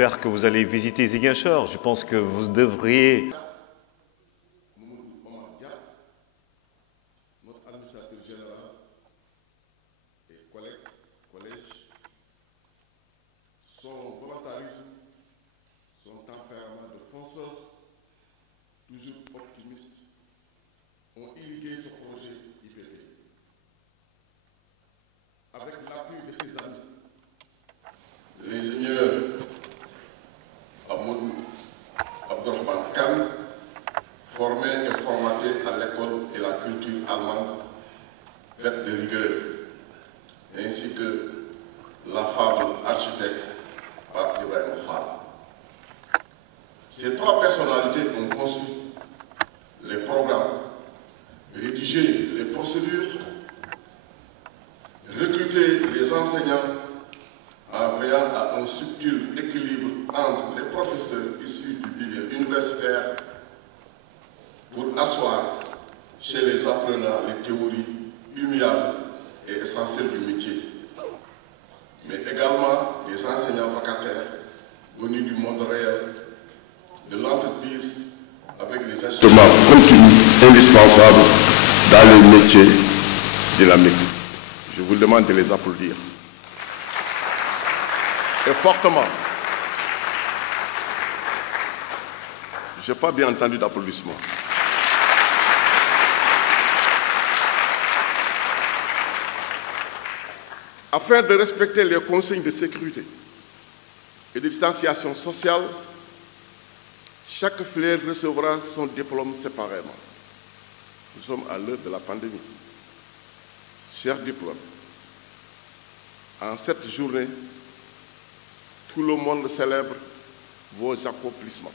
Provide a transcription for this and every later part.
j'espère que vous allez visiter Ziguinchor. Je pense que vous devriez... Notre administrateur général et collège, son volontarisme, son tempérament de fonceur, toujours optimiste, ont irrigué ce projet IPP. Avec l'appui de ses amis, l'ingénieur Amadou Abdourahmane Khan, formé et formaté à l'école et la culture allemande, faite de rigueur, ainsi que la fable architecte par Ibrahim Fall. Ces trois personnalités ont conçu les programmes, rédigé les procédures, recruté les enseignants en veillant à un subtil équilibre entre les professeurs issus du milieu universitaire pour asseoir chez les apprenants les théories humiliables et essentielles du métier, mais également les enseignants vacataires venus du monde réel, de l'entreprise, avec les instruments continus indispensables dans les métiers dynamiques. Je vous demande de les applaudir. Et fortement. Je n'ai pas bien entendu d'applaudissements. Afin de respecter les consignes de sécurité et de distanciation sociale, chaque filière recevra son diplôme séparément. Nous sommes à l'heure de la pandémie. Chers diplômes, en cette journée, tout le monde célèbre vos accomplissements.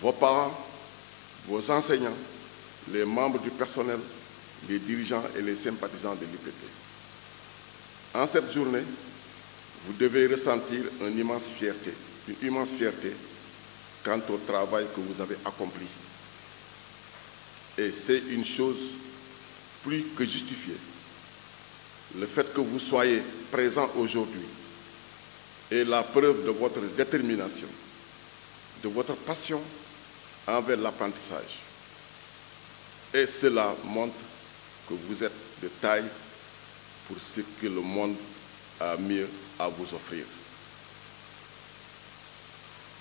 Vos parents, vos enseignants, les membres du personnel, les dirigeants et les sympathisants de l'IPP. En cette journée, vous devez ressentir une immense fierté quant au travail que vous avez accompli. Et c'est une chose plus que justifiée. Le fait que vous soyez présent aujourd'hui est la preuve de votre détermination, de votre passion envers l'apprentissage. Et cela montre que vous êtes de taille pour ce que le monde a mieux à vous offrir.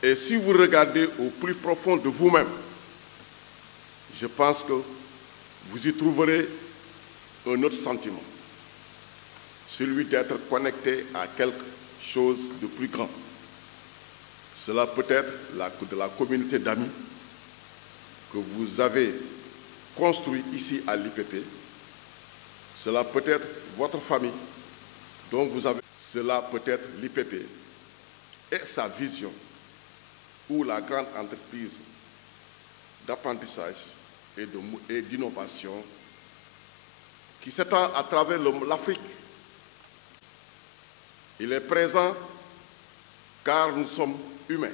Et si vous regardez au plus profond de vous-même, je pense que vous y trouverez un autre sentiment, celui d'être connecté à quelque chose de plus grand. Cela peut être de la communauté d'amis que vous avez construit ici à l'IPP. Cela peut être votre famille dont vous avez... Cela peut être l'IPP et sa vision ou la grande entreprise d'apprentissage et d'innovation qui s'étend à travers l'Afrique. Il est présent car nous sommes humains,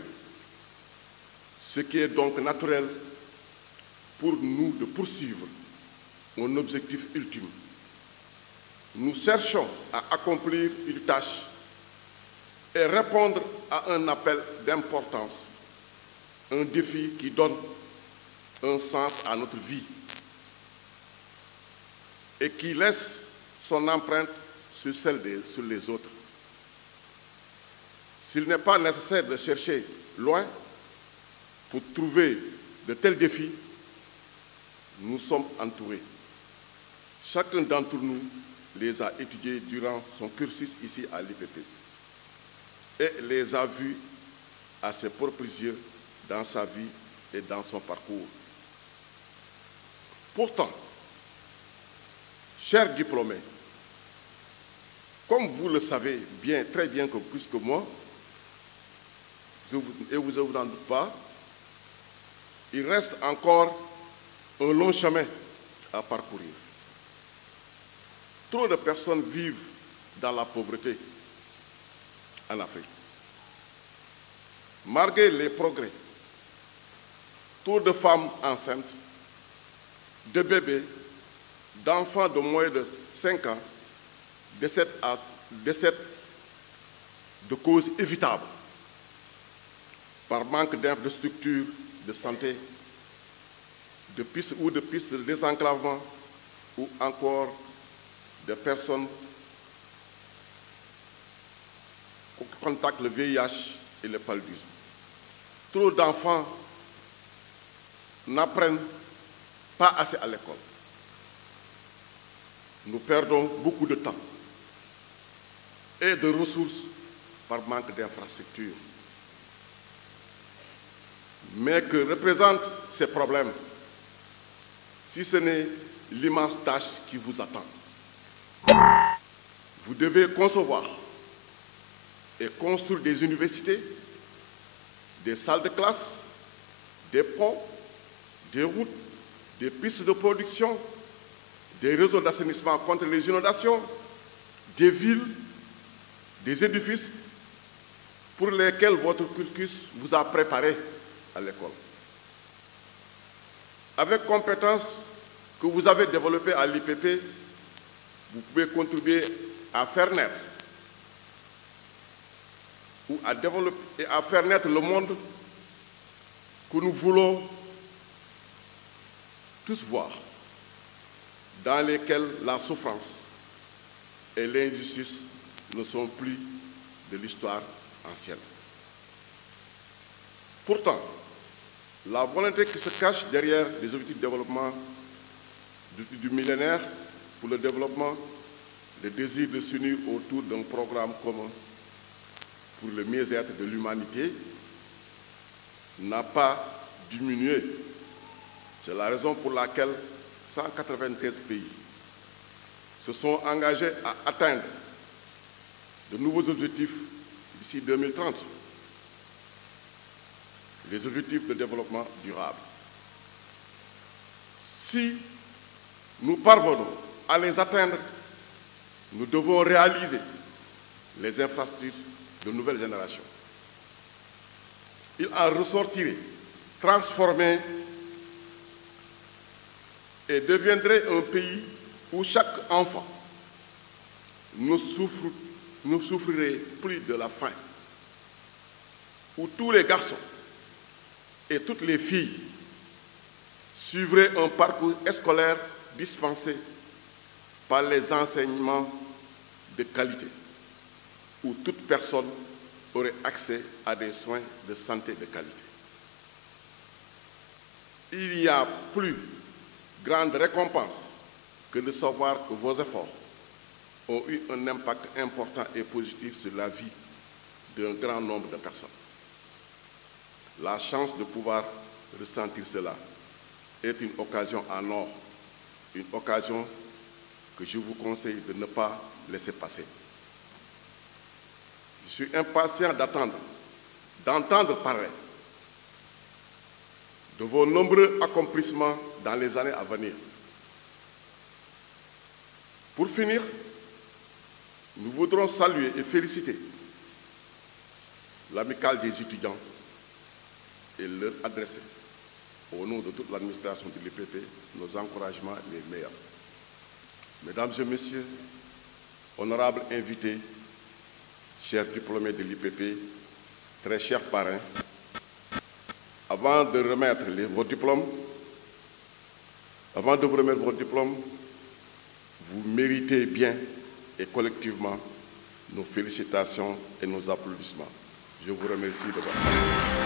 ce qui est donc naturel pour nous de poursuivre un objectif ultime. Nous cherchons à accomplir une tâche et répondre à un appel d'importance, un défi qui donne un sens à notre vie et qui laisse son empreinte sur les autres. S'il n'est pas nécessaire de chercher loin pour trouver de tels défis, nous sommes entourés. Chacun d'entre nous les a étudiés durant son cursus ici à l'IPP et les a vus à ses propres yeux dans sa vie et dans son parcours. Pourtant, chers diplômés, comme vous le savez bien, très bien que plus que moi, et vous ne vous en doutez pas, il reste encore un long chemin à parcourir. Trop de personnes vivent dans la pauvreté en Afrique. Malgré les progrès, trop de femmes enceintes, de bébés, d'enfants de moins de 5 ans décèdent de causes évitables, par manque d'infrastructures de santé, de pistes de désenclavement, ou encore de personnes qui contactent le VIH et le paludisme. Trop d'enfants n'apprennent pas assez à l'école. Nous perdons beaucoup de temps et de ressources par manque d'infrastructures. Mais que représentent ces problèmes, si ce n'est l'immense tâche qui vous attend? Vous devez concevoir et construire des universités, des salles de classe, des ponts, des routes, des pistes de production, des réseaux d'assainissement contre les inondations, des villes, des édifices pour lesquels votre cursus vous a préparé à l'école. Avec compétences que vous avez développées à l'IPP, vous pouvez contribuer à faire naître ou à développer et à faire naître le monde que nous voulons tous voir, dans lesquels la souffrance et l'injustice ne sont plus de l'histoire ancienne. Pourtant, la volonté qui se cache derrière les objectifs de développement du millénaire pour le développement, le désir de s'unir autour d'un programme commun pour le mieux-être de l'humanité n'a pas diminué. C'est la raison pour laquelle 193 pays se sont engagés à atteindre de nouveaux objectifs d'ici 2030, les objectifs de développement durable. Si nous parvenons à les atteindre, nous devons réaliser les infrastructures de nouvelle génération. Il en ressortirait transformé et deviendrait un pays où chaque enfant ne souffrirait plus de la faim, où tous les garçons et toutes les filles suivraient un parcours scolaire dispensé par les enseignements de qualité, où toute personne aurait accès à des soins de santé de qualité. Il n'y a plus grande récompense que de savoir que vos efforts ont eu un impact important et positif sur la vie d'un grand nombre de personnes. La chance de pouvoir ressentir cela est une occasion en or, une occasion que je vous conseille de ne pas laisser passer. Je suis impatient d'entendre parler de vos nombreux accomplissements dans les années à venir. Pour finir, nous voudrons saluer et féliciter l'amicale des étudiants et leur adresser, au nom de toute l'administration de l'IPP, nos encouragements les meilleurs. Mesdames et messieurs, honorables invités, chers diplômés de l'IPP, très chers parrains, avant de vous remettre vos diplômes, vous méritez bien et collectivement nos félicitations et nos applaudissements. Je vous remercie de votre attention.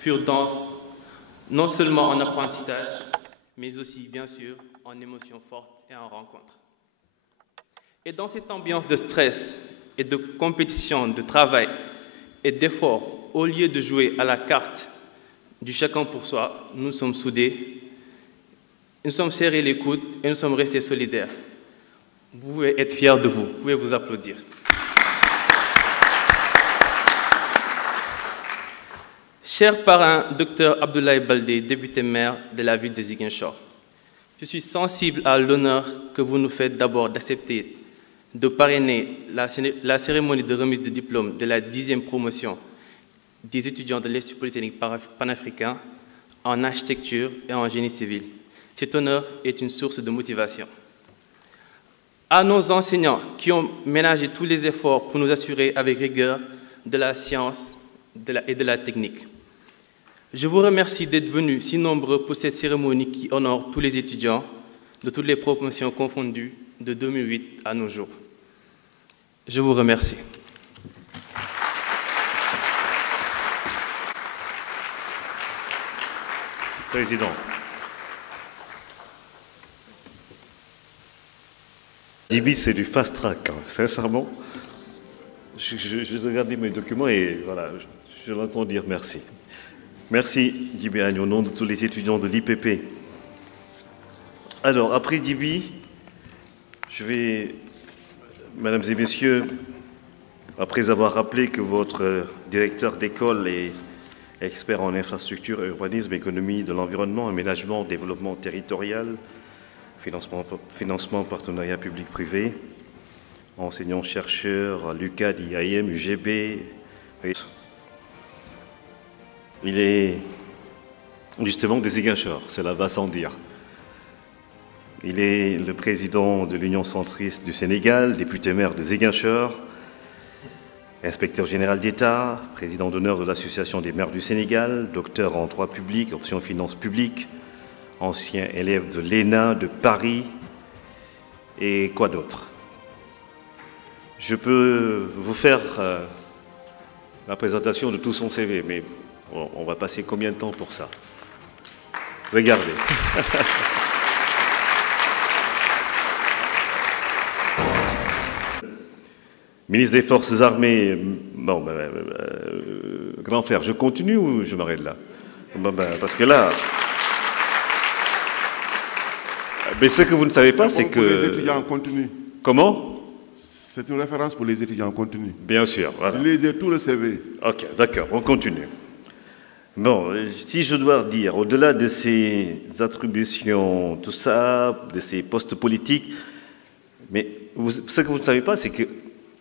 Furent denses, non seulement en apprentissage, mais aussi, bien sûr, en émotions fortes et en rencontres. Et dans cette ambiance de stress et de compétition, de travail et d'effort, au lieu de jouer à la carte du chacun pour soi, nous sommes soudés, nous sommes serrés les coudes et nous sommes restés solidaires. Vous pouvez être fiers de vous, vous pouvez vous applaudir. Cher parrain, Dr Abdoulaye Baldé, député maire de la ville de Ziguinchor, je suis sensible à l'honneur que vous nous faites d'abord d'accepter de parrainer la cérémonie de remise de diplôme de la 10e promotion des étudiants de l'Institut Polytechnique panafricain en architecture et en génie civil. Cet honneur est une source de motivation. À nos enseignants qui ont ménagé tous les efforts pour nous assurer avec rigueur de la science et de la technique. Je vous remercie d'être venus si nombreux pour cette cérémonie qui honore tous les étudiants de toutes les promotions confondues de 2008 à nos jours. Je vous remercie. Président. Djiby, c'est du fast track, hein. Sincèrement. Je regardais mes documents et voilà, je l'entends dire merci. Merci, Djiby Agne, au nom de tous les étudiants de l'IPP. Alors, après Djiby, je vais, mesdames et messieurs, après avoir rappelé que votre directeur d'école est expert en infrastructure, urbanisme, économie de l'environnement, aménagement, développement territorial, financement, partenariat public-privé, enseignant-chercheur à l'UCAD, IAM, UGB. Il est justement des Ziguinchor, cela va sans dire. Il est le président de l'Union centriste du Sénégal, député maire de Ziguinchor, inspecteur général d'État, président d'honneur de l'Association des maires du Sénégal, docteur en droit public, option finances publiques, ancien élève de l'ENA de Paris et quoi d'autre. Je peux vous faire la présentation de tout son CV, mais on va passer combien de temps pour ça? Regardez. Ministre des Forces armées, bon, grand frère, je continue ou je m'arrête là? Parce que là... Mais ce que vous ne savez pas, c'est que... Pour les étudiants en continu. Comment? C'est une référence pour les étudiants en continu. Bien sûr, voilà. Je lisais tout le CV. Ok, d'accord, on continue. Bon, si je dois dire, au-delà de ces attributions, tout ça, de ces postes politiques, mais ce que vous ne savez pas, c'est que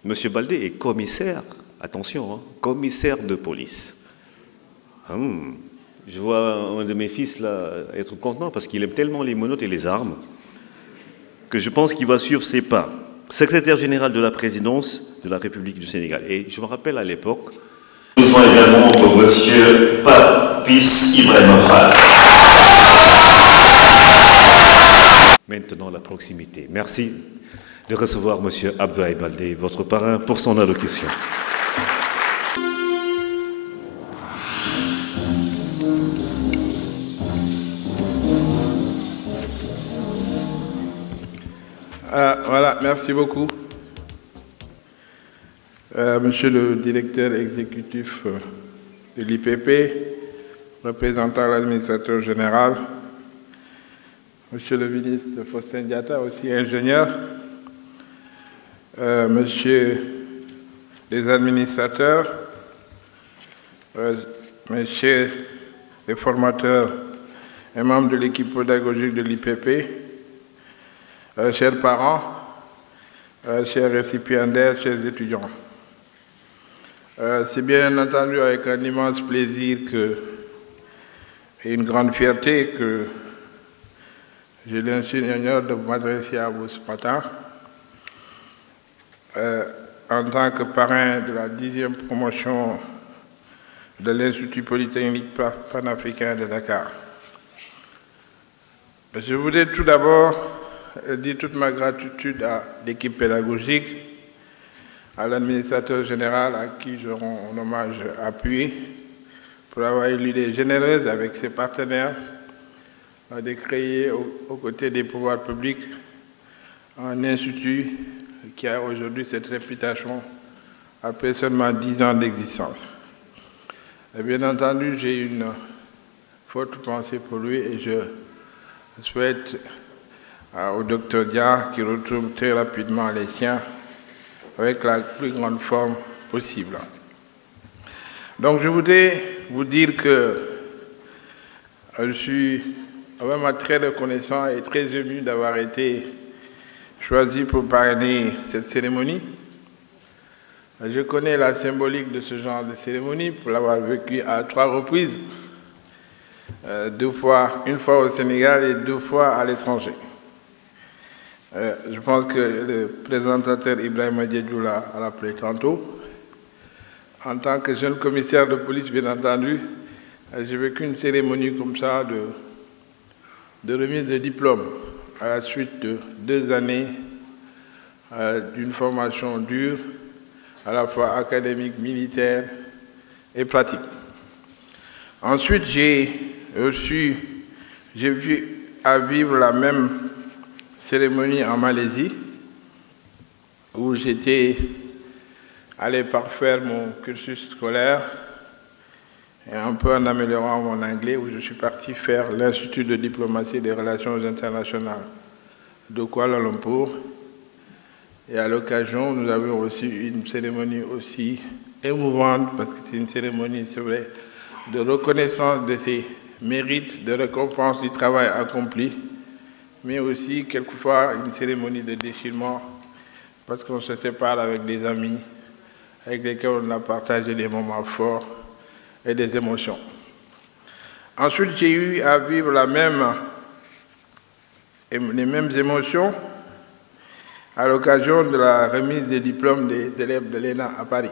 M. Baldé est commissaire, attention, hein, commissaire de police. Je vois un de mes fils là être content parce qu'il aime tellement les menottes et les armes que je pense qu'il va suivre ses pas. Secrétaire général de la présidence de la République du Sénégal. Et je me rappelle à l'époque... Nous sommes également pour M. Papis Ibrahima Fall. Maintenant, la proximité. Merci de recevoir M. Abdoulaye Baldé, votre parrain, pour son allocution. Voilà, merci beaucoup. Monsieur le directeur exécutif de l'IPP, représentant l'administrateur général, monsieur le ministre Faustin Diatta, aussi ingénieur, monsieur les administrateurs, messieurs les formateurs et membres de l'équipe pédagogique de l'IPP, chers parents, chers récipiendaires, chers étudiants. C'est bien entendu avec un immense plaisir et une grande fierté que j'ai l'insigne honneur de m'adresser à vous ce matin en tant que parrain de la 10e promotion de l'Institut Polytechnique panafricain de Dakar. Je voudrais tout d'abord dire toute ma gratitude à l'équipe pédagogique, à l'administrateur général à qui je rends un hommage appuyé pour avoir eu l'idée généreuse avec ses partenaires de créer aux côtés des pouvoirs publics un institut qui a aujourd'hui cette réputation après seulement 10 ans d'existence. Et bien entendu, j'ai une forte pensée pour lui et je souhaite au docteur Dia qu'il retrouve très rapidement les siens avec la plus grande forme possible. Donc je voudrais vous dire que je suis vraiment très reconnaissant et très ému d'avoir été choisi pour parrainer cette cérémonie. Je connais la symbolique de ce genre de cérémonie pour l'avoir vécu à 3 reprises, une fois au Sénégal et 2 fois à l'étranger. Je pense que le présentateur Ibrahima Diédhiou l'a rappelé tantôt. En tant que jeune commissaire de police, bien entendu, j'ai vécu une cérémonie comme ça de remise de diplôme à la suite de 2 années d'une formation dure, à la fois académique, militaire et pratique. Ensuite, j'ai vu à vivre la même cérémonie en Malaisie, où j'étais allé parfaire mon cursus scolaire, et un peu en améliorant mon anglais, où je suis parti faire l'Institut de diplomatie et des relations internationales de Kuala Lumpur. Et à l'occasion, nous avons aussi une cérémonie aussi émouvante, parce que c'est une cérémonie, c'est vrai, de reconnaissance de ses mérites, de récompense du travail accompli, mais aussi quelquefois une cérémonie de déchirement, parce qu'on se sépare avec des amis, avec lesquels on a partagé des moments forts et des émotions. Ensuite, j'ai eu à vivre les mêmes émotions à l'occasion de la remise des diplômes des élèves de l'ENA à Paris.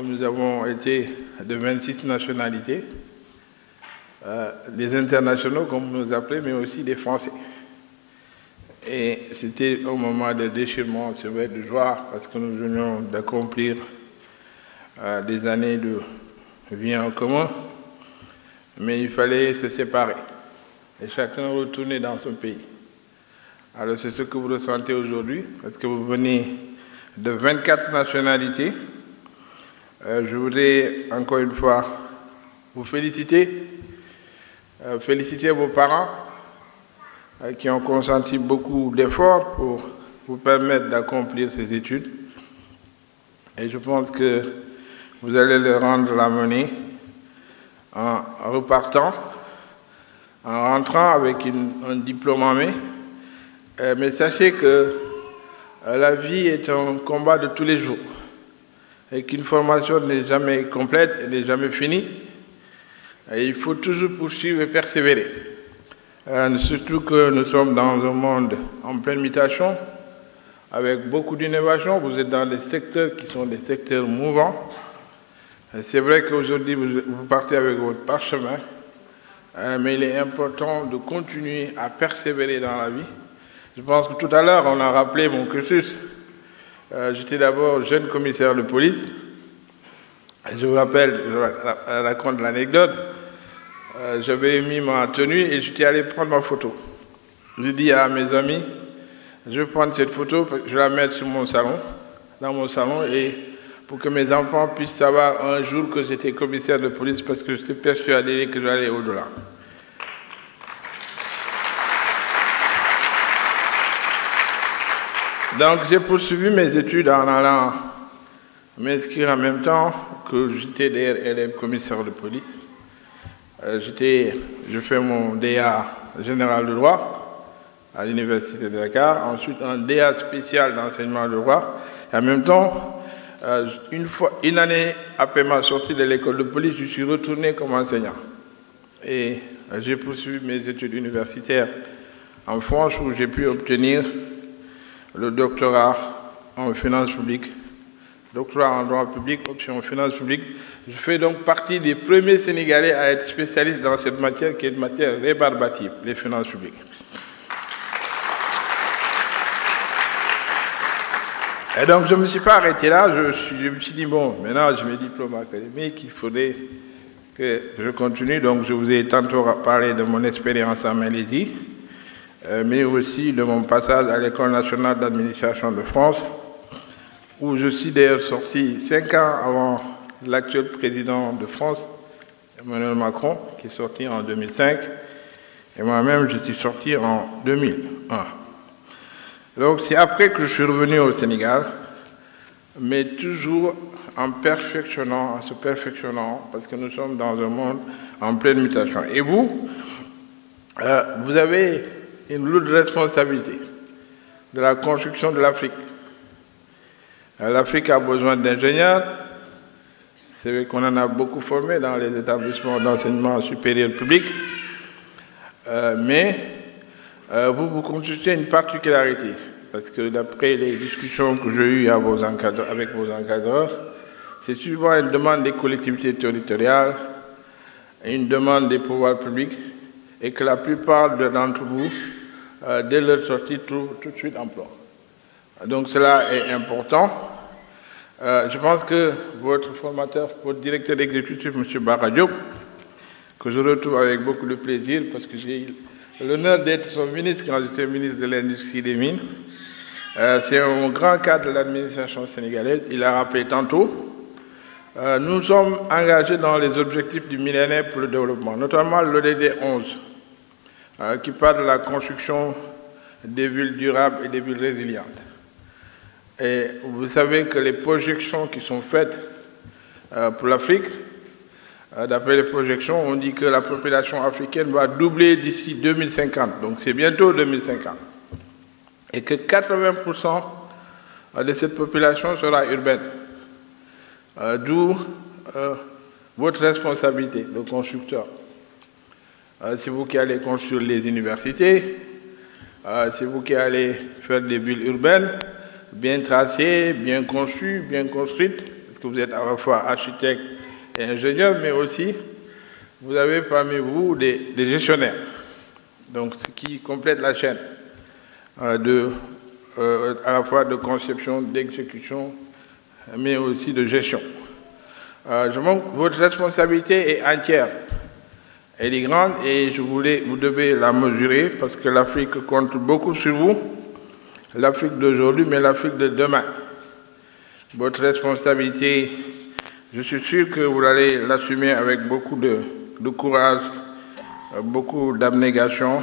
Nous avons été de 26 nationalités, des internationaux, comme vous nous appelez, mais aussi des Français. Et c'était un moment de déchirement, c'est vrai, de joie, parce que nous venions d'accomplir des années de vie en commun, mais il fallait se séparer et chacun retourner dans son pays. Alors c'est ce que vous ressentez aujourd'hui, parce que vous venez de 24 nationalités. Je voudrais encore une fois vous féliciter, féliciter vos parents qui ont consenti beaucoup d'efforts pour vous permettre d'accomplir ces études. Et je pense que vous allez leur rendre la monnaie en repartant, en rentrant avec un diplôme en main. Mais sachez que la vie est un combat de tous les jours et qu'une formation n'est jamais complète et n'est jamais finie. Et il faut toujours poursuivre et persévérer. Surtout que nous sommes dans un monde en pleine mutation, avec beaucoup d'innovation. Vous êtes dans des secteurs qui sont des secteurs mouvants. C'est vrai qu'aujourd'hui, vous partez avec votre parchemin, mais il est important de continuer à persévérer dans la vie. Je pense que tout à l'heure, on a rappelé mon cursus. J'étais d'abord jeune commissaire de police. Je vous rappelle, je raconte l'anecdote. J'avais mis ma tenue et j'étais allé prendre ma photo. J'ai dit à mes amis, je vais prendre cette photo, je vais la mettre sur mon salon, dans mon salon, et pour que mes enfants puissent savoir un jour que j'étais commissaire de police, parce que j'étais persuadé que j'allais au-delà. Donc j'ai poursuivi mes études en allant m'inscrire en même temps que j'étais élève commissaire de police. Je fais mon DA général de droit à l'université de Dakar, ensuite un DA spécial d'enseignement de droit, et en même temps, une année après ma sortie de l'école de police, je suis retourné comme enseignant. Et j'ai poursuivi mes études universitaires en France, où j'ai pu obtenir le doctorat en finances publiques, doctorat en droit public, option en finances publiques. Je fais donc partie des premiers Sénégalais à être spécialiste dans cette matière, qui est une matière rébarbative, les finances publiques. Et donc je ne me suis pas arrêté là, je me suis dit, bon, maintenant j'ai mes diplômes académiques, il faudrait que je continue. Donc je vous ai tantôt parlé de mon expérience en Malaisie, mais aussi de mon passage à l'École nationale d'administration de France, où je suis d'ailleurs sorti 5 ans avant l'actuel président de France, Emmanuel Macron, qui est sorti en 2005, et moi-même, je suis sorti en 2001. Donc, c'est après que je suis revenu au Sénégal, mais toujours en se perfectionnant, parce que nous sommes dans un monde en pleine mutation. Et vous, vous avez une lourde responsabilité de la construction de l'Afrique. L'Afrique a besoin d'ingénieurs. C'est vrai qu'on en a beaucoup formé dans les établissements d'enseignement supérieur public, mais vous constituez une particularité, parce que d'après les discussions que j'ai eues avec vos encadreurs, c'est souvent une demande des collectivités territoriales, une demande des pouvoirs publics, et que la plupart d'entre vous, dès leur sortie, trouvent tout de suite emploi. Donc cela est important. Je pense que votre formateur, votre directeur exécutif, M. Bara Diop, que je retrouve avec beaucoup de plaisir, parce que j'ai eu l'honneur d'être son ministre quand j'étais ministre de l'Industrie et des Mines, c'est un grand cadre de l'administration sénégalaise. Il a rappelé tantôt. Nous sommes engagés dans les objectifs du millénaire pour le développement, notamment l'ODD 11, qui parle de la construction des villes durables et des villes résilientes. Et vous savez que les projections qui sont faites pour l'Afrique, d'après les projections, on dit que la population africaine va doubler d'ici 2050, donc c'est bientôt 2050. Et que 80% de cette population sera urbaine. D'où votre responsabilité de constructeur. C'est vous qui allez construire les universités, c'est vous qui allez faire des villes urbaines, bien tracées, bien conçues, bien construites, parce que vous êtes à la fois architecte et ingénieur, mais aussi vous avez parmi vous des gestionnaires, donc ce qui complète la chaîne à la fois de conception, d'exécution, mais aussi de gestion. Votre responsabilité est entière, elle est grande et vous devez la mesurer parce que l'Afrique compte beaucoup sur vous, l'Afrique d'aujourd'hui, mais l'Afrique de demain. Votre responsabilité, je suis sûr que vous allez l'assumer avec beaucoup de courage, beaucoup d'abnégation,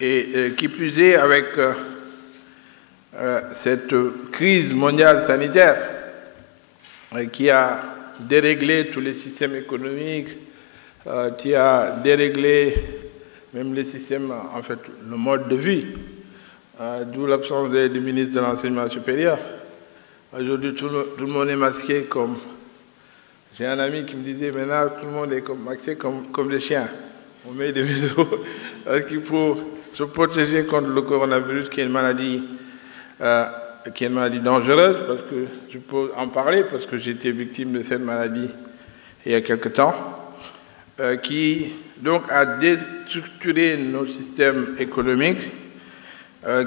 et qui plus est avec cette crise mondiale sanitaire qui a déréglé tous les systèmes économiques, qui a déréglé même les systèmes, en fait, le mode de vie, d'où l'absence du ministre de l'Enseignement supérieur. Aujourd'hui, tout le monde est masqué comme... J'ai un ami qui me disait, maintenant, tout le monde est masqué comme des chiens. On met des vidéos parce qu'il faut se protéger contre le coronavirus, qui est une maladie dangereuse, parce que je peux en parler, parce que j'ai été victime de cette maladie il y a quelque temps, qui donc a déstructuré nos systèmes économiques,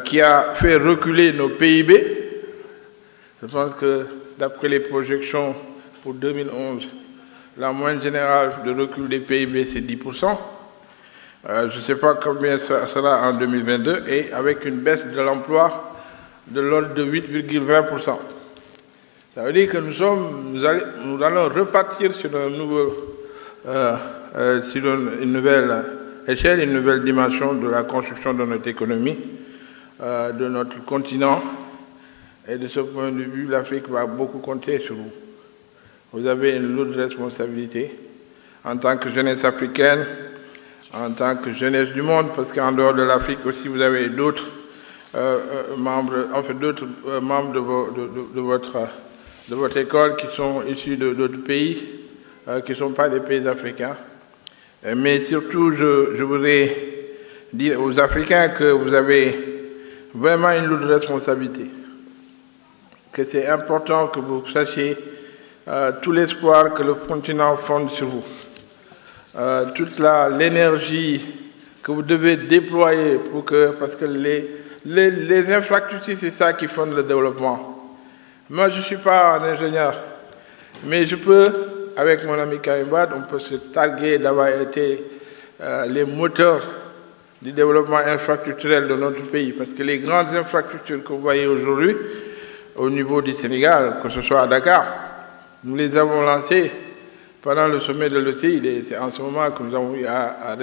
qui a fait reculer nos PIB. Je pense que d'après les projections pour 2011, la moyenne générale de recul des PIB, c'est 10%. Je ne sais pas combien ça sera en 2022, et avec une baisse de l'emploi de l'ordre de 8,20%. Ça veut dire que nous allons repartir sur une nouvelle échelle, une nouvelle dimension de la construction de notre économie, de notre continent. Et de ce point de vue, l'Afrique va beaucoup compter sur vous. Vous avez une lourde responsabilité en tant que jeunesse africaine, en tant que jeunesse du monde, parce qu'en dehors de l'Afrique aussi, vous avez d'autres membres de votre école qui sont issus d'autres pays, qui ne sont pas des pays africains. Mais surtout, je voudrais dire aux Africains que vous avez vraiment une lourde responsabilité, que c'est important que vous sachiez tout l'espoir que le continent fonde sur vous, toute l'énergie que vous devez déployer parce que les infrastructures, c'est ça qui fonde le développement. Moi, je ne suis pas un ingénieur, mais je peux, avec mon ami Karim Wade, on peut se targuer d'avoir été les moteurs du développement infrastructurel de notre pays, parce que les grandes infrastructures que vous voyez aujourd'hui, au niveau du Sénégal, que ce soit à Dakar, nous les avons lancées pendant le sommet de l'OCI, c'est en ce moment que nous avons eu à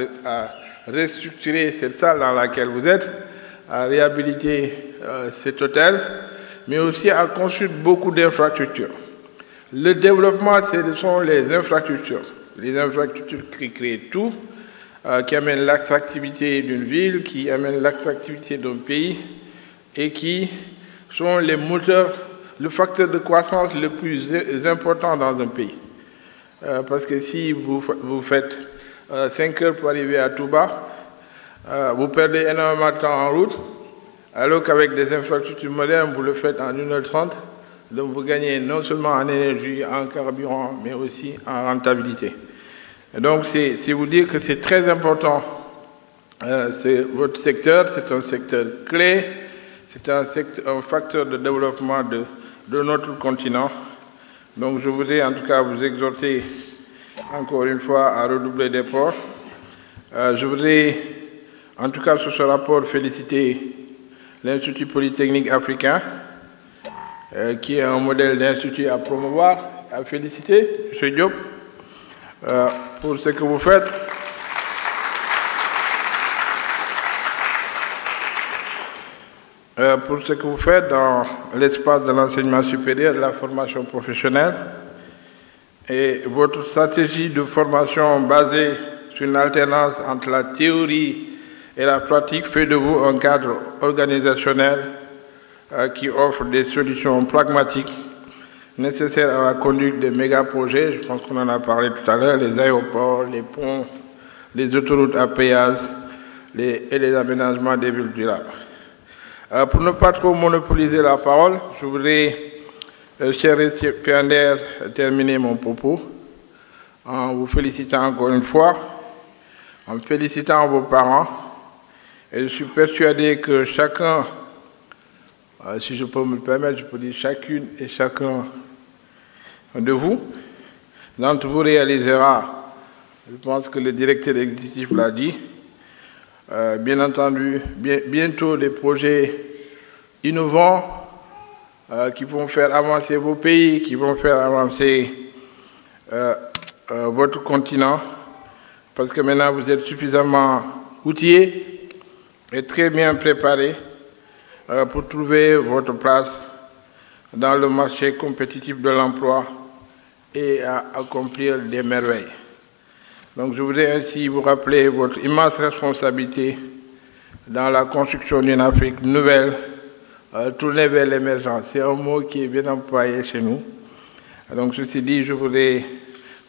restructurer cette salle dans laquelle vous êtes, à réhabiliter cet hôtel, mais aussi à construire beaucoup d'infrastructures. Le développement, ce sont les infrastructures qui créent tout, qui amènent l'attractivité d'une ville, qui amènent l'attractivité d'un pays et qui sont les moteurs, le facteur de croissance le plus important dans un pays. Parce que si vous faites 5 heures pour arriver à Touba, vous perdez énormément de temps en route, alors qu'avec des infrastructures modernes, vous le faites en 1h30, donc vous gagnez non seulement en énergie, en carburant, mais aussi en rentabilité. Et donc, c'est vous dire que c'est très important. Votre secteur, c'est un secteur clé, c'est un facteur de développement de notre continent. Donc, je voudrais en tout cas vous exhorter encore une fois à redoubler d'efforts. Je voudrais en tout cas sur ce rapport féliciter l'Institut Polytechnique africain, qui est un modèle d'institut à promouvoir, à féliciter, M. Diop, pour ce que vous faites. Pour ce que vous faites dans l'espace de l'enseignement supérieur et de la formation professionnelle. Et votre stratégie de formation basée sur une alternance entre la théorie et la pratique fait de vous un cadre organisationnel qui offre des solutions pragmatiques nécessaires à la conduite des méga-projets. Je pense qu'on en a parlé tout à l'heure, les aéroports, les ponts, les autoroutes à péage et les aménagements des villes durables. Pour ne pas trop monopoliser la parole, je voudrais, cher récipiendaire, terminer mon propos en vous félicitant encore une fois, en félicitant vos parents. Et je suis persuadé que chacun, si je peux me le permettre, je peux dire chacune et chacun de vous, d'entre vous réalisera, je pense que le directeur exécutif l'a dit, bien entendu, bientôt des projets innovants qui vont faire avancer vos pays, qui vont faire avancer votre continent, parce que maintenant vous êtes suffisamment outillés et très bien préparés pour trouver votre place dans le marché compétitif de l'emploi et à accomplir des merveilles. Donc je voudrais ainsi vous rappeler votre immense responsabilité dans la construction d'une Afrique nouvelle, tournée vers l'émergence. C'est un mot qui est bien employé chez nous. Donc ceci dit, je voudrais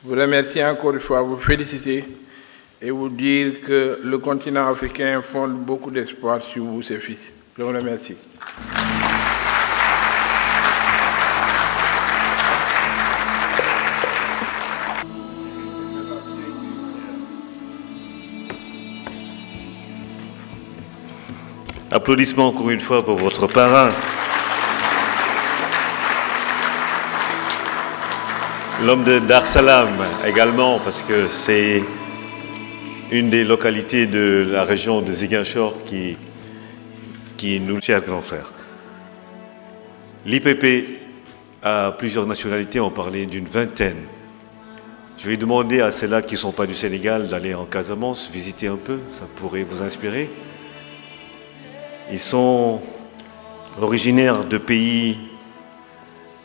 vous remercier encore une fois, vous féliciter et vous dire que le continent africain fonde beaucoup d'espoir sur vous, ses fils. Je vous remercie. Applaudissements encore une fois pour votre parrain. L'homme de Dar Salam également, parce que c'est une des localités de la région de Ziguinchor qui nous tient à grand frère. L'IPP a plusieurs nationalités, on parlait d'une vingtaine. Je vais demander à ceux-là qui ne sont pas du Sénégal d'aller en Casamance, visiter un peu, ça pourrait vous inspirer. Ils sont originaires de pays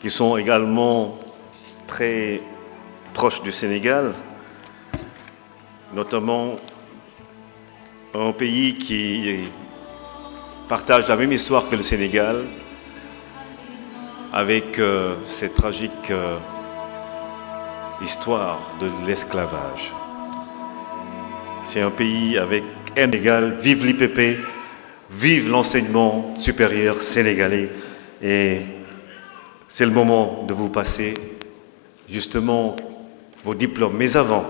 qui sont également très proches du Sénégal, notamment un pays qui partage la même histoire que le Sénégal, avec cette tragique histoire de l'esclavage. C'est un pays avec haine égale, vive l'IPP, vive l'enseignement supérieur sénégalais. Et c'est le moment de vous passer justement vos diplômes. Mais avant,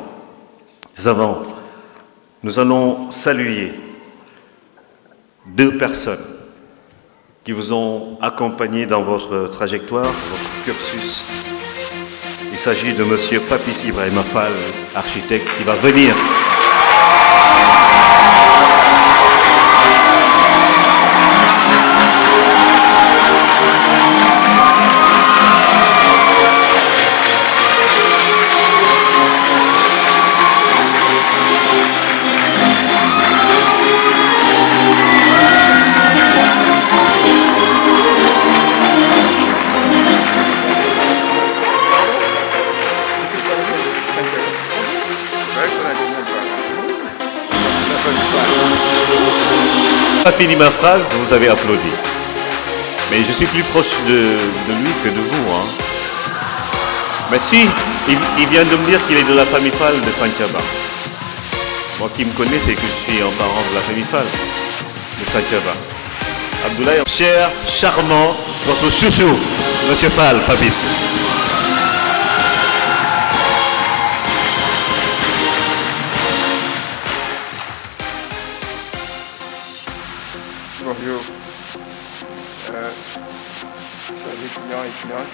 nous allons saluer deux personnes qui vous ont accompagné dans votre trajectoire, votre cursus. Il s'agit de M. Papis Ibrahima Fall, architecte, qui va venir. Pas fini ma phrase, vous avez applaudi. Mais je suis plus proche de lui que de vous. Hein. Mais si, il vient de me dire qu'il est de la famille Fall de Santhiaba. Moi qui me connais, c'est que je suis un parent de la famille Fall de Santhiaba. Abdoulaye, cher, charmant, votre chouchou, Monsieur Fall, Papis. Bonjour, chers étudiants et étudiantes.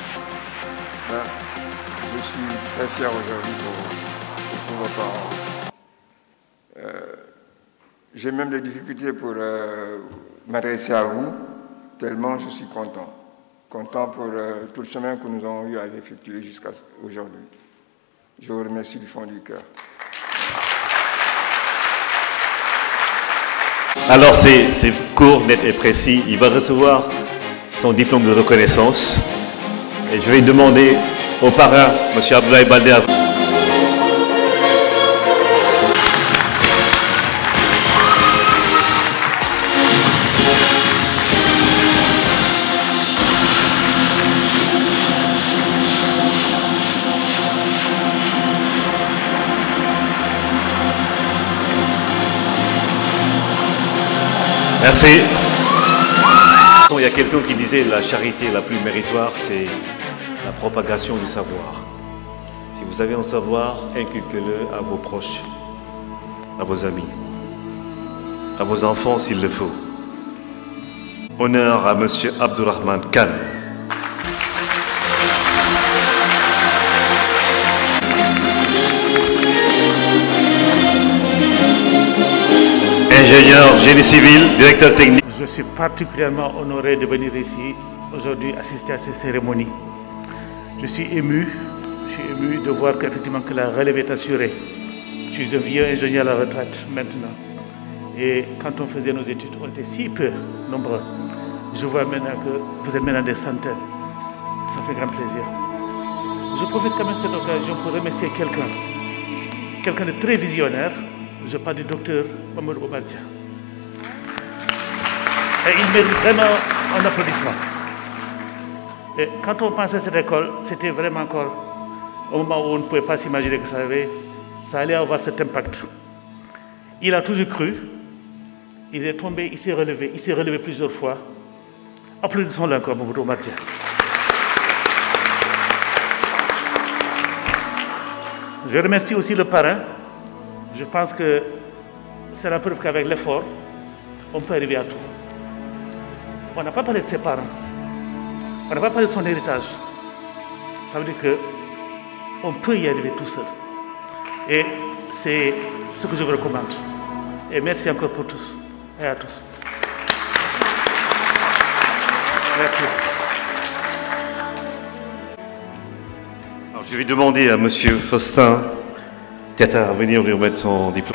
Je suis très fier aujourd'hui pour vos parents. J'ai même des difficultés pour m'adresser à vous, tellement je suis content. Content pour tout le chemin que nous avons eu à effectuer jusqu'à aujourd'hui. Je vous remercie du fond du cœur. Alors c'est court, net et précis. Il va recevoir son diplôme de reconnaissance. Et je vais demander au parrain, M. Abdoulaye Baldé. Merci. Il y a quelqu'un qui disait la charité la plus méritoire, c'est la propagation du savoir. Si vous avez un savoir, inculquez-le à vos proches, à vos amis, à vos enfants s'il le faut. Honneur à M. Abdourahmane Khan. Ingénieur génie civil, directeur technique. Je suis particulièrement honoré de venir ici aujourd'hui assister à cette cérémonie. Je suis ému de voir qu'effectivement que la relève est assurée. Je suis un vieux ingénieur à la retraite maintenant. Et quand on faisait nos études, on était si peu nombreux. Je vois maintenant que vous êtes maintenant des centaines. Ça fait grand plaisir. Je profite quand même de cette occasion pour remercier quelqu'un de très visionnaire. Je parle du docteur Mamadou Oumar Dia. Et il mérite vraiment un applaudissement. Et quand on pensait à cette école, c'était vraiment encore au moment où on ne pouvait pas s'imaginer que ça allait avoir cet impact. Il a toujours cru, il est tombé, il s'est relevé plusieurs fois. Applaudissons-le encore, Mamadou Oumar Dia. Je remercie aussi le parrain. Je pense que c'est la preuve qu'avec l'effort, on peut arriver à tout. On n'a pas parlé de ses parents. On n'a pas parlé de son héritage. Ça veut dire qu'on peut y arriver tout seul. Et c'est ce que je vous recommande. Et merci encore pour tous et à tous. Merci. Alors, je vais demander à M. Faustin Qatar à venir lui remettre son diplôme.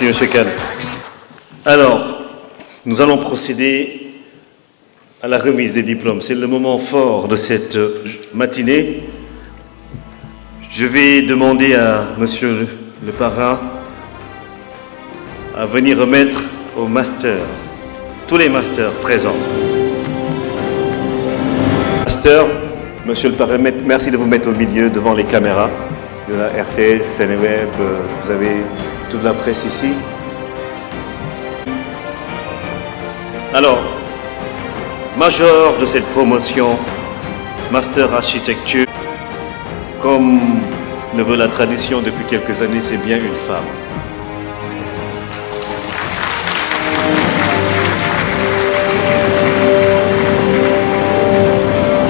Merci, M. Khan. Alors, nous allons procéder à la remise des diplômes. C'est le moment fort de cette matinée. Je vais demander à Monsieur le parrain à venir remettre aux masters, tous les masters présents. Master, Monsieur le parrain, merci de vous mettre au milieu devant les caméras de la RTS, Seneweb. Vous avez toute la presse ici. Alors, major de cette promotion, Master Architecture, comme le veut la tradition depuis quelques années, c'est bien une femme.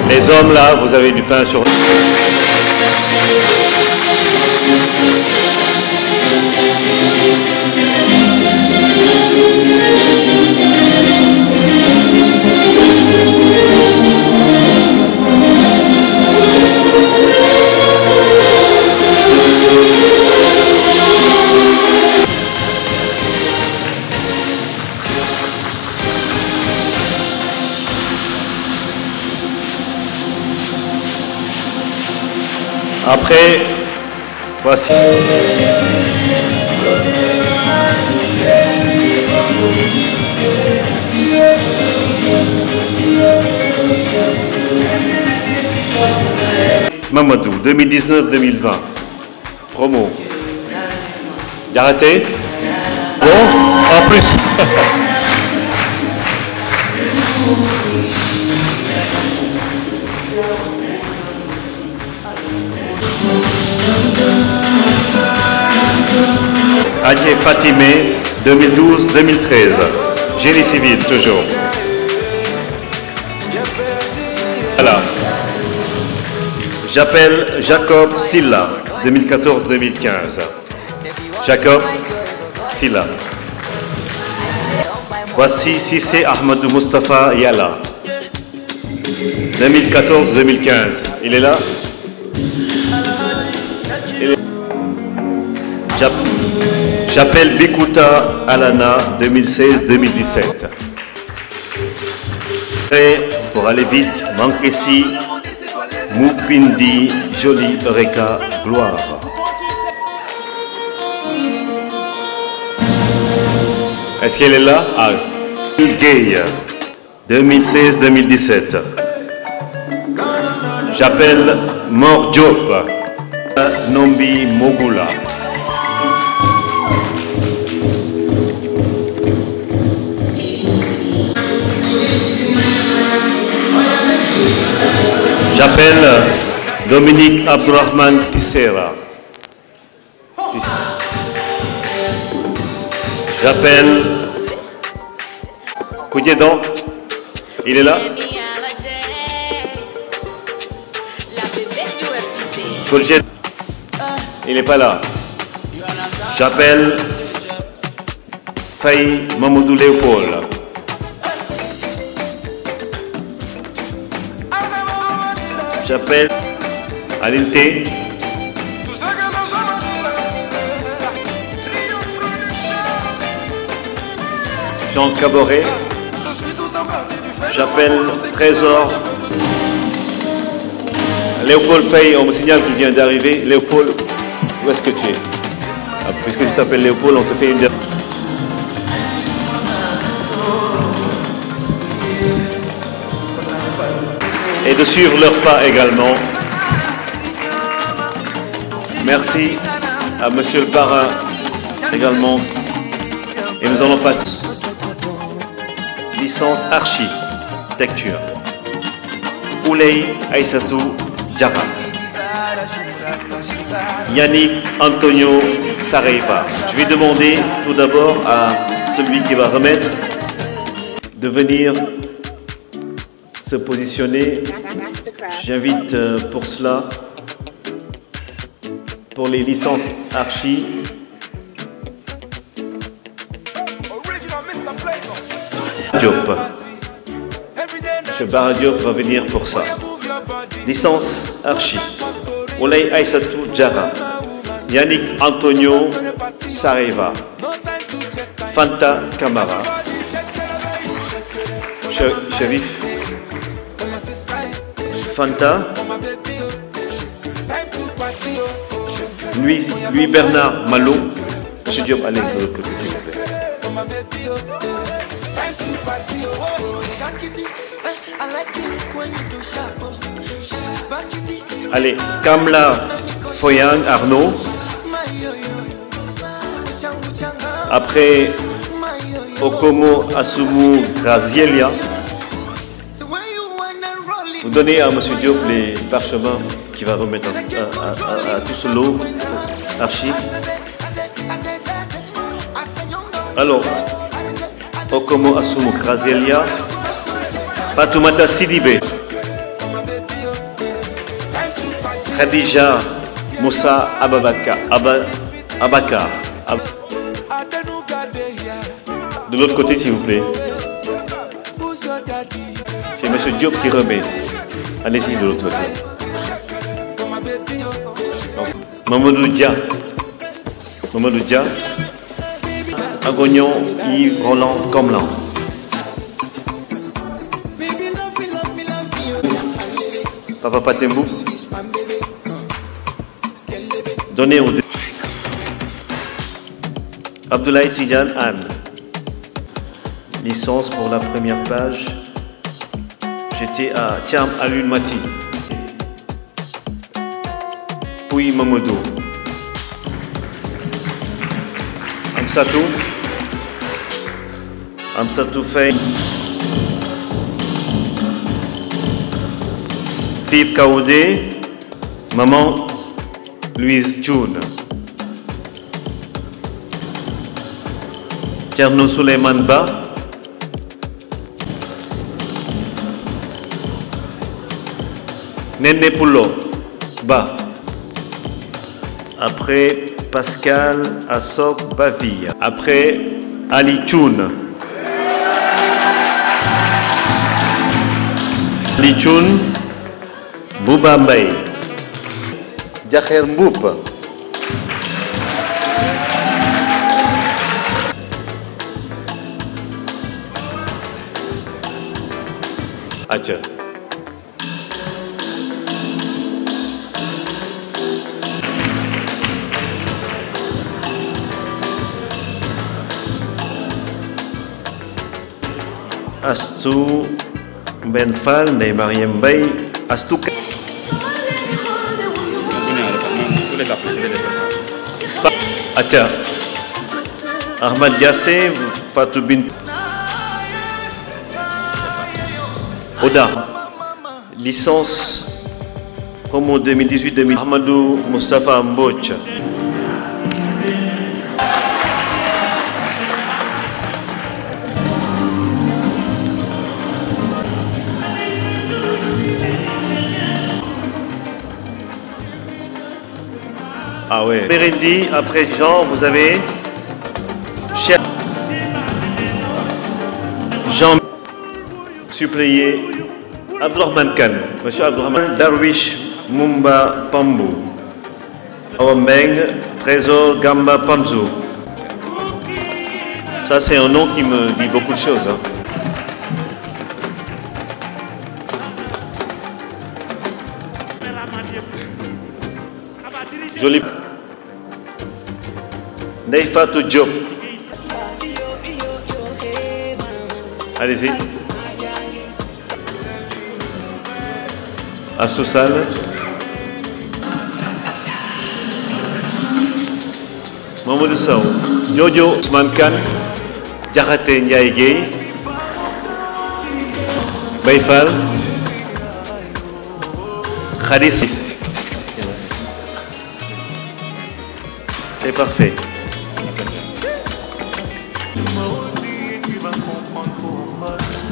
Les hommes là, vous avez du pain sur... Après, voici. Mamadou, 2019-2020. Promo. Il a raté? Bon, en plus. Adjé Fatimé, 2012-2013. Génie civil, toujours. Voilà. J'appelle Jacob Silla, 2014-2015. Jacob Silla. Voici Sissé Ahmadou Mustafa Yala, 2014-2015. Il est là? J'appelle Bikuta Alana, 2016-2017. Prêt pour aller vite, Mankessi, Moupindi, Jolie, Eureka, Gloire. Est-ce qu'elle est là? Ah, Gay, 2016-2017. J'appelle Mor Diop, Nombi Mogula. J'appelle Dominique Abdourahman Tissera. J'appelle Koudjedon. Il est là? Koudjedon. Il n'est pas là. J'appelle Faye Mamadou Léopold. J'appelle Alinté. Jean Caboret. J'appelle Trésor. Léopold Faye, on me signale qu'il vient d'arriver. Léopold, où est-ce que tu es? Ah, puisque tu t'appelles Léopold, on te fait une... Et de suivre leur pas également. Merci à monsieur le parrain également. Et nous allons passer licence architecture. Ouley Aïssatou Diarra. Yannick Antonio Sareiva. Je vais demander tout d'abord à celui qui va remettre de venir se positionner. J'invite pour cela, pour les licences archi, Diop. M. Bara Diop va venir pour ça. Licence archi. Ouley Aïssatou Diarra. Yannick Antonio Sareiva. Fanta Camara. Chérif. Fanta. Louis Bernard Malo. M. Diop, allez de l'autre côté, s'il vous plaît. Allez, Kamla Foyang Arnaud. Après, Okomo Asumu Grazielia. Vous donnez à M. Diop les parchemins qui va remettre à tout ce lot archives. Alors, Okomo Asumu Grazielia. Fatoumata Sidibé. Khadija Moussa Abakar. De l'autre côté, s'il vous plaît. C'est M. Diop qui remet. Allez-y de l'autre côté. Mamadou Dia. Mamadou Dia. Agognon Yves Roland Comlan. Papa Patembou. donné aux Abdoulaye Tidiane Anne. Licence pour la première page. J'étais à Thiam Alun Mati. Pouy Mamadou. Amsatou Faye. Steve Kaoudé. Maman Louise Tchoun. Thierno Souleymane Ba. Néné Poulo Ba. Après Pascal Assok Baville. Après Ali Tchoun. Ali Tchoun. Bouba Mbaye. Diakher Mboup. Acha. Astou Ben Fall, Ndeye Mariam Mbaye, Astou Acha. Ahmad Yassé, Fatou Bin Oda. Licence promo 2018-2019. Ahmadou Moustapha Mbouch. Ah ouais. Mérendi, après Jean, vous avez Jean suppléé Abdourahmane Kane. Monsieur Abdourahmane Darwish Mumba Pambou. Awambeng Trésor Gamba Panzou. Ça c'est un nom qui me dit beaucoup de choses. Hein. Joli. Ndeye Fatou Diop. Allez-y. Assoussal. Mamadou Sow. Jojo Ousmane Kane. Diakhaté Ndiaye Gueye. Bayfal. Khadis. C'est parfait.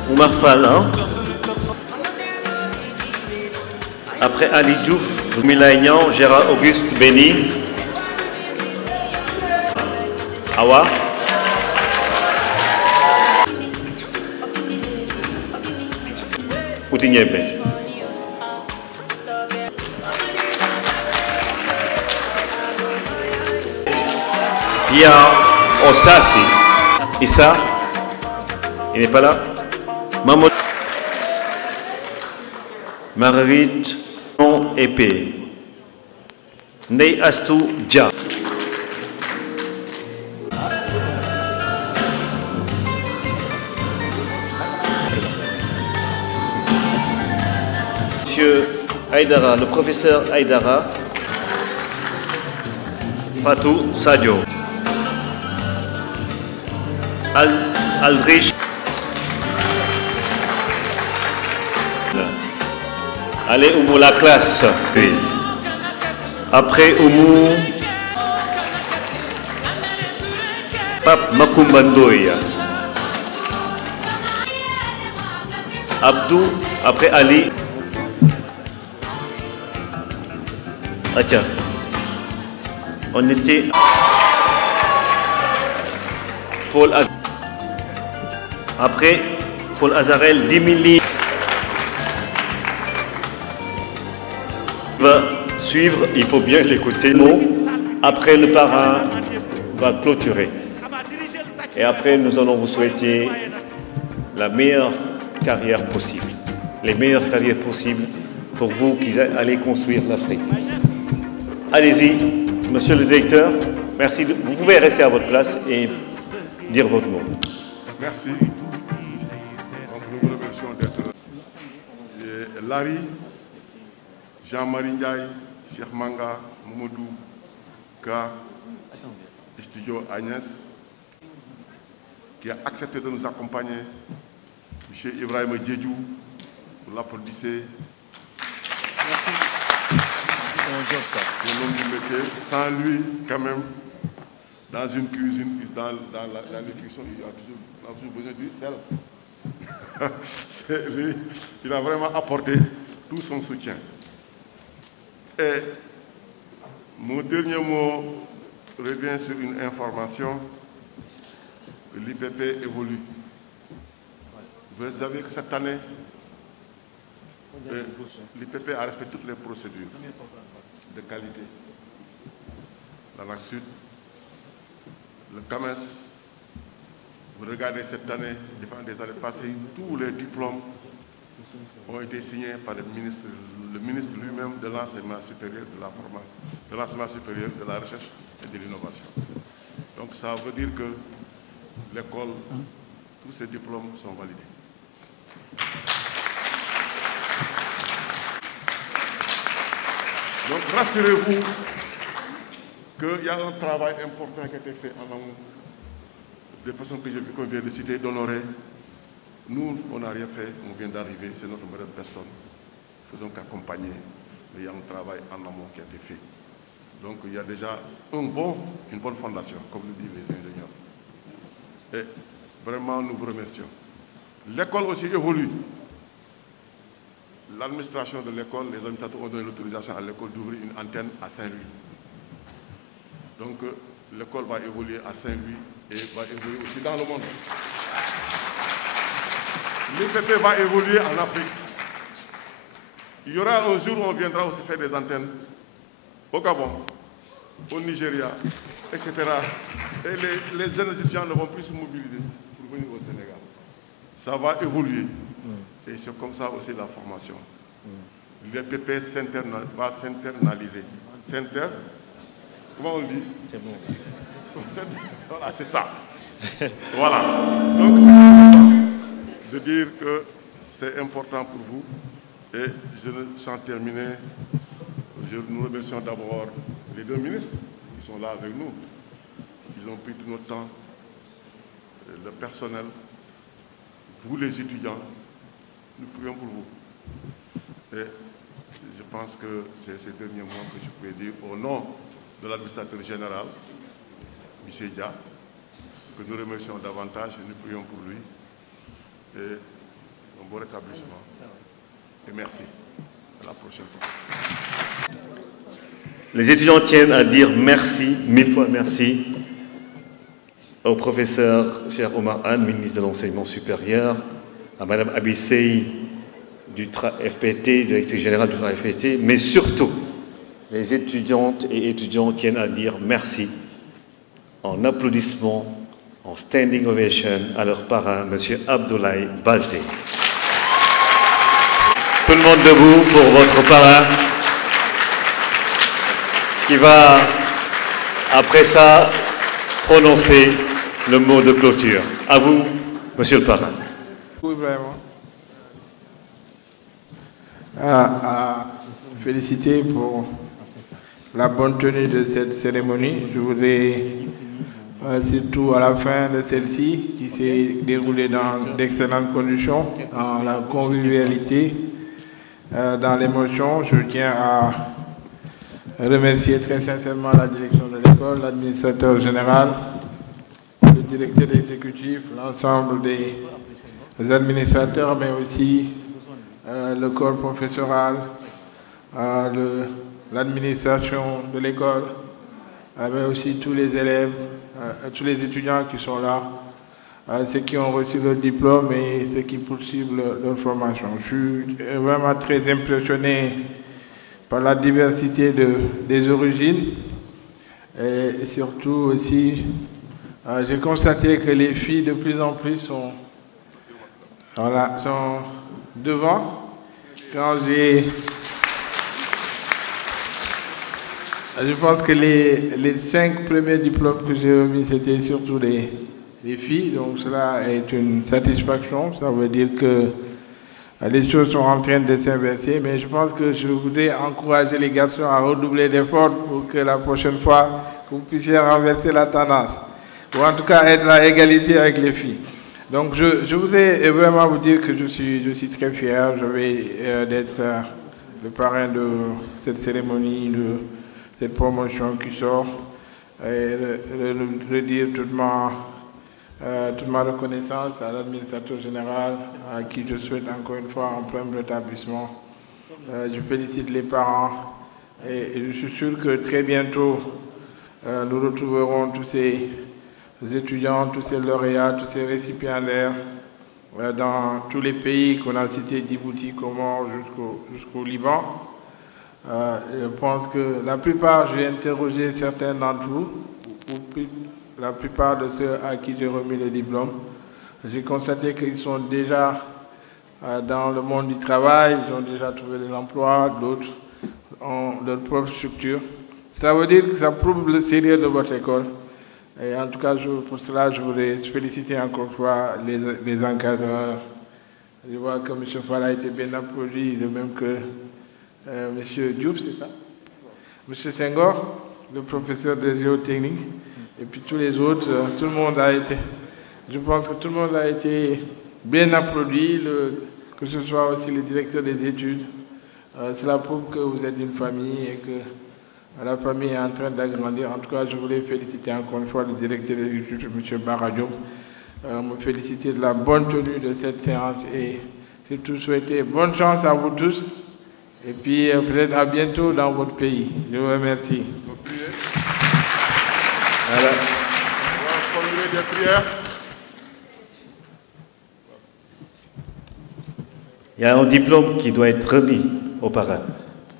Oumar Fall, hein? Après Ali Diouf, Milaignan, Gérard Auguste Béni. Awa. Outignebe. Il y a Ossassi. Issa, il n'est pas là. Maman. Marguerite non épée. Ndeye Astou Dia. Monsieur Aïdara, le professeur Aïdara. Fatou Sadio. Aldrich. Allez, Oumou, la classe. Oui. Après Oumou, Pape Makumbandoya. Abdou, après Ali. Ah tiens. On était Paul Azarel. Après Paul Azarel, 10 000 livres. Va suivre, il faut bien l'écouter. Non. Après le parrain va clôturer. Et après nous allons vous souhaiter la meilleure carrière possible. Les meilleures carrières possibles pour vous qui allez construire l'Afrique. Allez-y. Monsieur le directeur, merci. Vous pouvez rester à votre place et dire votre nom. Merci. Donc, nous vous remercions d'être Larry, Jean-Marie Ndiaye, Cheikh Manga, Mamadou Ka, Studio Agnès, qui a accepté de nous accompagner. M. Ibrahim Djedjou, vous l'applaudissez. Merci. Sans lui, quand même, dans une cuisine, dans la cuisson, il a toujours besoin du sel. Il a vraiment apporté tout son soutien. Et mon dernier mot revient sur une information. L'IPP évolue. Vous savez que cette année, l'IPP a respecté toutes les procédures de qualité. L'ANAQ-Sud, le CAMES, vous regardez cette année, différentes des années passées, tous les diplômes ont été signés par le ministre lui-même de l'enseignement supérieur, de la formation, de l'enseignement supérieur, de la recherche et de l'innovation. Donc ça veut dire que l'école, tous ces diplômes sont validés. Donc rassurez-vous qu'il y a un travail important qui a été fait en amont. Des personnes qu'on vient de citer, d'honorer. Nous, on n'a rien fait, on vient d'arriver, c'est notre meilleure personne. Faisons qu'accompagner, mais il y a un travail en amont qui a été fait. Donc il y a déjà une bonne fondation, comme le disent les ingénieurs. Et vraiment, nous vous remercions. L'école aussi évolue. L'administration de l'école, les administrateurs ont donné l'autorisation à l'école d'ouvrir une antenne à Saint-Louis. Donc l'école va évoluer à Saint-Louis et va évoluer aussi dans le monde. L'IPP va évoluer en Afrique. Il y aura un jour où on viendra aussi faire des antennes au Gabon, au Nigeria, etc. Et les jeunes étudiants ne vont plus se mobiliser pour venir au Sénégal. Ça va évoluer. Et c'est comme ça aussi la formation. L'IPP va s'internaliser. Comment on le dit? C'est bon. Voilà, c'est ça. Voilà. Donc c'est important de dire que c'est important pour vous. Et sans terminer, nous remercions d'abord les deux ministres qui sont là avec nous. Ils ont pris tout notre temps, le personnel, vous les étudiants, nous prions pour vous. Et je pense que c'est ces derniers mots que je peux dire au nom de l'administrateur général, M. Dia, que nous remercions davantage et nous prions pour lui. Et un bon rétablissement. Et merci. À la prochaine fois. Les étudiants tiennent à dire merci, 1000 fois merci, au professeur Cheikh Omar Anne, ministre de l'Enseignement supérieur, à Mme Abissey du FPT, directrice générale du FPT, mais surtout, les étudiantes et étudiants tiennent à dire merci en applaudissements, en standing ovation à leur parrain, M. Abdoulaye Baldé. Tout le monde debout pour votre parrain qui va, après ça, prononcer le mot de clôture. À vous, monsieur le parrain. Oui, vraiment. À féliciter pour la bonne tenue de cette cérémonie. Je voudrais surtout à la fin de celle-ci, qui s'est déroulée dans d'excellentes conditions, dans la convivialité, dans l'émotion, je tiens à remercier très sincèrement la direction de l'école, l'administrateur général, le directeur exécutif, l'ensemble des administrateurs, mais aussi le corps professoral, l'administration de l'école, mais aussi tous les élèves, tous les étudiants qui sont là, ceux qui ont reçu leur diplôme et ceux qui poursuivent leur formation. Je suis vraiment très impressionné par la diversité des origines et surtout aussi, j'ai constaté que les filles de plus en plus sont Je pense que les 5 premiers diplômes que j'ai remis, c'était surtout les filles. Donc cela est une satisfaction. Ça veut dire que les choses sont en train de s'inverser. Mais je pense que je voudrais encourager les garçons à redoubler d'efforts pour que la prochaine fois, vous puissiez renverser la tendance. Ou en tout cas être à égalité avec les filles. Donc je voudrais vraiment vous dire que je suis très fier d'être le parrain de cette cérémonie, de cette promotion qui sort, et de dire toute ma reconnaissance à l'administrateur général, à qui je souhaite encore une fois un plein rétablissement. Je félicite les parents et je suis sûr que très bientôt nous retrouverons tous ces étudiants, tous ces lauréats, tous ces récipiendaires dans tous les pays qu'on a cités, Djibouti, Comores, jusqu'au Liban. Je pense que la plupart, j'ai interrogé certains d'entre vous, ou la plupart de ceux à qui j'ai remis le diplôme. J'ai constaté qu'ils sont déjà dans le monde du travail, ils ont déjà trouvé de l'emploi, d'autres ont leur propre structure. Ça veut dire que ça prouve le sérieux de votre école. Et en tout cas, pour cela, je voudrais féliciter encore une fois les encadreurs. Je vois que M. Fall a été bien applaudi, de même que M. Diouf, c'est ça? M. Senghor, le professeur de géotechnique, et puis tous les autres, tout le monde a été, je pense que tout le monde a été bien applaudi, que ce soit aussi le directeur des études. Cela prouve que vous êtes une famille et que la famille est en train d'agrandir. En tout cas, je voulais féliciter encore une fois le directeur des études, M. Baradjo, me féliciter de la bonne tenue de cette séance et surtout souhaiter bonne chance à vous tous. Et puis peut-être à bientôt dans votre pays. Je vous remercie. Voilà. On va formuler des prières. Il y a un diplôme qui doit être remis aux parrains.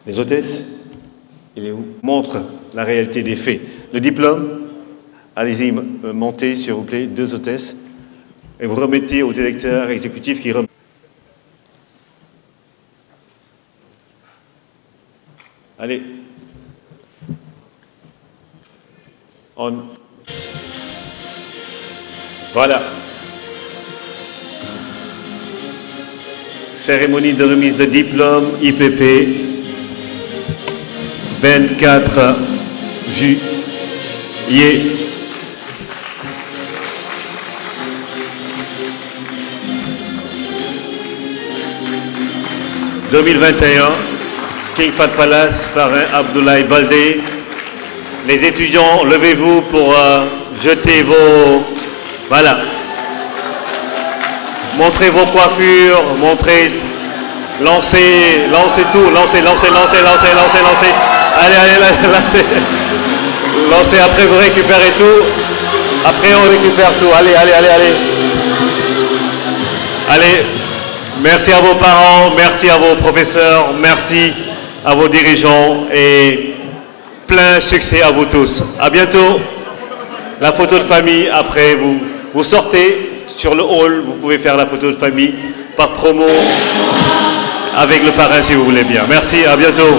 Les hôtesses, il est où? Montre la réalité des faits. Le diplôme, allez-y, montez s'il vous plaît, 2 hôtesses, et vous remettez au directeur exécutif qui remet. Allez. Voilà. Cérémonie de remise de diplôme IPP, 24 juillet. « 2021, King Fahd Palace, parrain Abdoulaye Baldé. Les étudiants, levez-vous pour jeter vos... Voilà. Montrez vos coiffures, montrez... Lancez tout, lancez. Allez, lancez. Lancez, après vous récupérez tout. Après on récupère tout. Allez. Allez, merci à vos parents, merci à vos professeurs, merci à vos dirigeants et plein succès à vous tous. À bientôt. La photo de famille, après vous sortez sur le hall, vous pouvez faire la photo de famille par promo avec le parrain si vous voulez bien. Merci, à bientôt.